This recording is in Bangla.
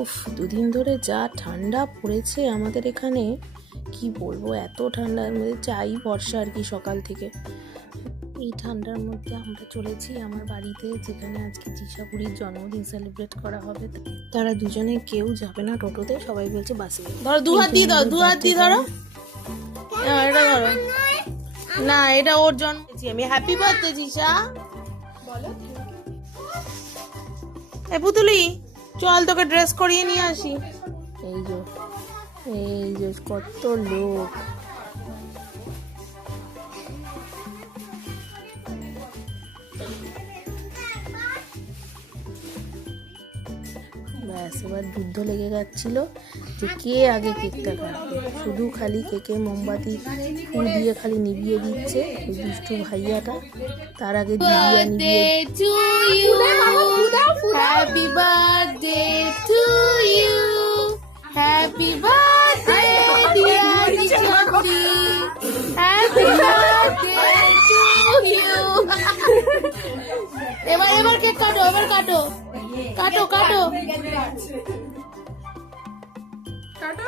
উফ, দুদিন ধরে যা ঠান্ডা পড়েছে আমাদের এখানে, কি বলবো, এত ঠান্ডার মধ্যে চাই বর্ষা আর কি সকাল থেকে। এই ঠান্ডার মধ্যে আমরা চলেছি আমার বাড়িতে, যেখানে আজকে জিসাপুরীর জন্মদিন সেলিব্রেট করা হবে। তারা দুজনে কেউ যাবে না টোটোতে, সবাই বলছে বাসে। ধরো, দু হাত দিয়ে দাও, দু হাত দিয়ে ধরো। এটা ধরো না, এটা ওর জন্ম। আমি হ্যাপি বার্থডে জিসা। এ পুতুলি, চল তোকে ড্রেস করিয়ে নিয়ে আসি। এই যে কত লোক। ব্যাস, এবার যুদ্ধ লেগে যাচ্ছিল যে কে আগে কেকটা কাটবে। শুধু খালি কেকে মোমবাতি ফু দিয়ে খালি নিভিয়ে দিচ্ছে ওই দুষ্টু ভাইয়াটা। তার আগে দিদিয়া নিভিয়ে। Happy birthday to you, happy birthday dear জিসাপি, হ্যাপি বার্থডে টু ইউ। এবার কেক কাটো, এবার কাটো কাটো কাটো কাটো।